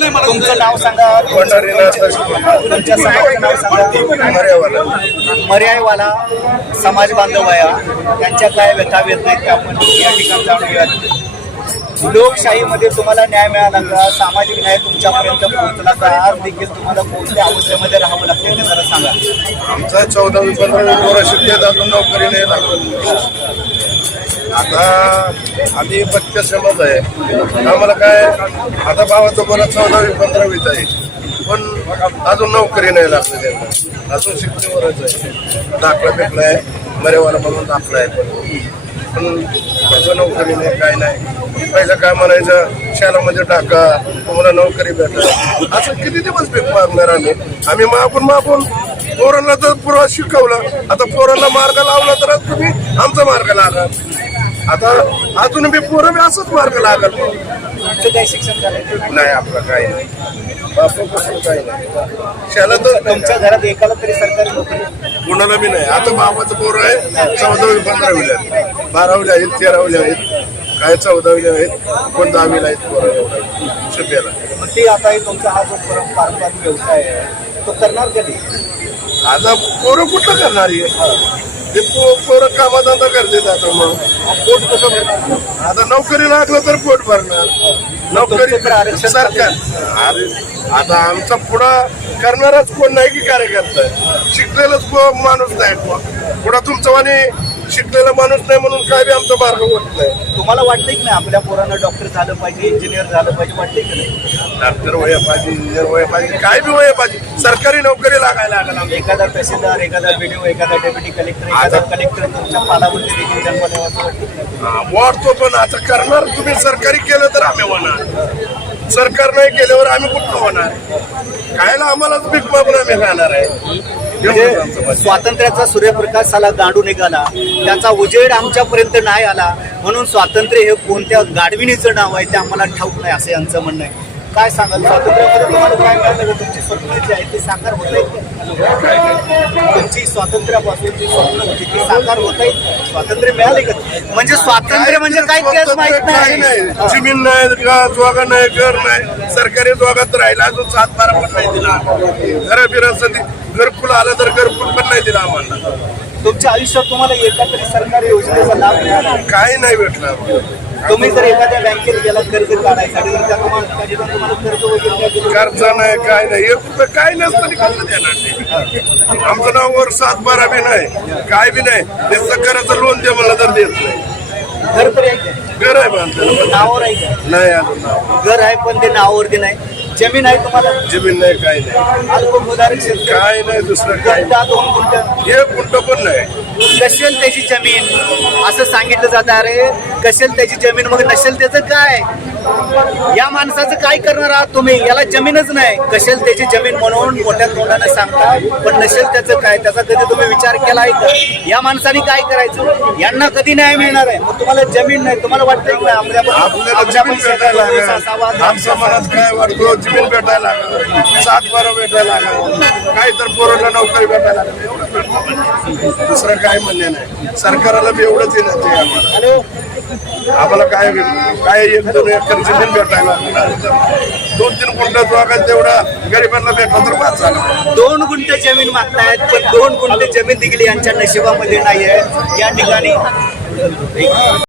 तुमचं नाव सांगा. तुमच्या समाजाचं नाव सांगा. मर्यायवाला समाज बांधव आहे त्यांच्या काय व्यथा नाहीत त्या आपण या ठिकाणी जाणून घेऊया लोकशाहीमध्ये तुम्हाला न्याय मिळाला का? सामाजिक न्याय तुमच्यापर्यंत पोहोचला का? आज देखील तुम्हाला कोणत्या अवस्थेमध्ये राहावं लागते. ते जरा सांगा. आमचा चौदावी पंधरावी शिकतात अजून नोकरी नाही लागत. आता आम्ही पक्ष समज आहे. आम्हाला काय आता भावाचं बरं चौदावी पंधरावीच आहे. पण अजून नोकरी नाही लागली त्यांना. अजून शिकण्यावरच आहे. दाखला भेटला आहे. मरेवाला म्हणून दाखला आहे पण. पण नोकरी नाही काय नाही. पहिलं काय म्हणायचं शाळामध्ये टाका तुम्हाला नोकरी भेटा असं किती दिवस भेट मारणार आम्ही? आम्ही मागून मागून पोरांना तर पुरा शिकवलं आता पोरांना मार्ग लावला तरच तुम्ही आमचा मार्ग लागा. आता अजून बी पोरं बी असंच मार्ग लागल. तुमचं काय शिक्षण झालं नाही आपलं काही नाही. काही तर तुमच्या घरात एकाला तरी सरकारी नोकरी कुणाला बी नाही. आता बाबाचं पोर आहे चौदावी पंधरावीला आहेत. बारावीला आहेत तेरावीला आहेत. काय चौदावीला आहेत कोण दहावीला आहेत पोरं सुट्याला मग ते आता हे तुमचा हा जो परम पारंपरिक व्यवसाय आहे तो करणार कधी? आता पोरं कुठं करणार आहे ते पोरं कामाधंदा करतात आता मग. पोट कसं आता नोकरी लागलं तर पोट भरणार. नोकरी सरकार. अरे आता आमचा पुढं करणारच कोण नाही की कार्यकर्ता? शिकलेलाच को- माणूस नाही पुढं तुमचं आणि शिकलेला माणूस नाही म्हणून काय बी आमचा मार्ग नाही तुम्हाला वाटतंय की नाही आपल्या पोरांना डॉक्टर झालं पाहिजे इंजिनियर झालं पाहिजे वाटतंय की नाही? डॉक्टर वया पाहिजे इंजिनियर वया पाहिजे काय बी वया पाहिजे सरकारी नोकरी लागायला लागला. एखादा तहसीलदार एखादा बीडीओ एखादा डेप्युटी कलेक्टर एखादा कलेक्टर तुमच्या पालावरती देखील जन्म द्यावा वाटतं वाढतो पण आता करणार तुम्ही सरकारी केलं तर आम्ही होणार. सरकार नाही केल्यावर आम्ही कुठं होणार? कायला आम्हालाच भीक मागून आम्ही राहणार आहे. म्हणजे स्वातंत्र्याचा सूर्यप्रकाशाला गांडू निघाला त्याचा उजेड आमच्यापर्यंत नाही आला म्हणून स्वातंत्र्य हे कोणत्या गाडविणीचं नाव आहे ते आम्हाला ठाऊक नाही असं यांचं म्हणणं आहे. काय सांगाल? स्वातंत्र्यामध्ये तुम्हाला काय मिळालं? तुमची स्वप्न जी आहे ती साकार होत आहेत तुमची स्वातंत्र्यापासूनची स्वप्न होती ती साकार होत आहेत स्वातंत्र्य मिळाले का? म्हणजे स्वातंत्र्य म्हणजे काय तेच माहीत नाही. नाही जमीन नाही जोगा नाही घर नाही. सरकारी जोगात राहिला अजून सात बारा पण नाही दिला. घर बिर घरकुल आलं तर घरकुल पण नाही दिला आम्हाला. तुमच्या आयुष्यात तुम्हाला एका तरी सरकारी योजनेचा लाभ मिळाला? काही नाही भेटलं. तुम्ही जर एखाद्या बँकेत गेला कर्ज काढायसाठी तर त्या तुम्हाला कधी पण तुम्हाला कर्ज वगैरे काय दिलं? कर्ज नाही काय नाही. एक रुपये काय नसतं आणि कसं देणार ते? आमचं नाव वर सात बारा बी नाही काय बी नाही. त्याचं करायचं लोन दे मला तर देत नाही. घर तर आहे का? घर आहे नावावर आहे का? नाही अजून नाव. घर आहे पण ते नावावरती नाही. जमीन आहे तुम्हाला? जमीन नाही काय नाही. अल्पभूधारक शेतकरी. काय नाही दुसरं काय दोन गुंठ एक गुंट पण नाही. कसेल त्याची जमीन? असं सांगितलं जातं अरे कसेल त्याची जमीन? मग नसेल त्याचं काय? या माणसाचं काय करणार आहात तुम्ही? याला जमीनच नाही. कसेल त्याची जमीन म्हणून मोठ्या तोंडाने सांगता? पण नसेल त्याचं काय? त्याचा कधी तुम्ही विचार केला आहे का? या माणसाने काय करायचं? यांना कधी न्याय मिळणार आहे? मग तुम्हाला जमीन नाही. तुम्हाला वाटतंय की काय वाटतो? जमीन भेटायला सात बारा भेटायला काय तर पोरांना नोकरी भेटायला. दुसरं काय? काय म्हणणे नाही. सरकाराला बी एवढंच येणार ते आम्हाला. आम्हाला काय काय एक दोन एकर जमीन भेटायला दोन तीन गुंठा जागा तेवढा गरिबांना भेटला तर बाद झाला दोन गुंठे जमीन मागतायत पण दोन गुंठे जमीन दिली यांच्या नशिबामध्ये नाही आहे या ठिकाणी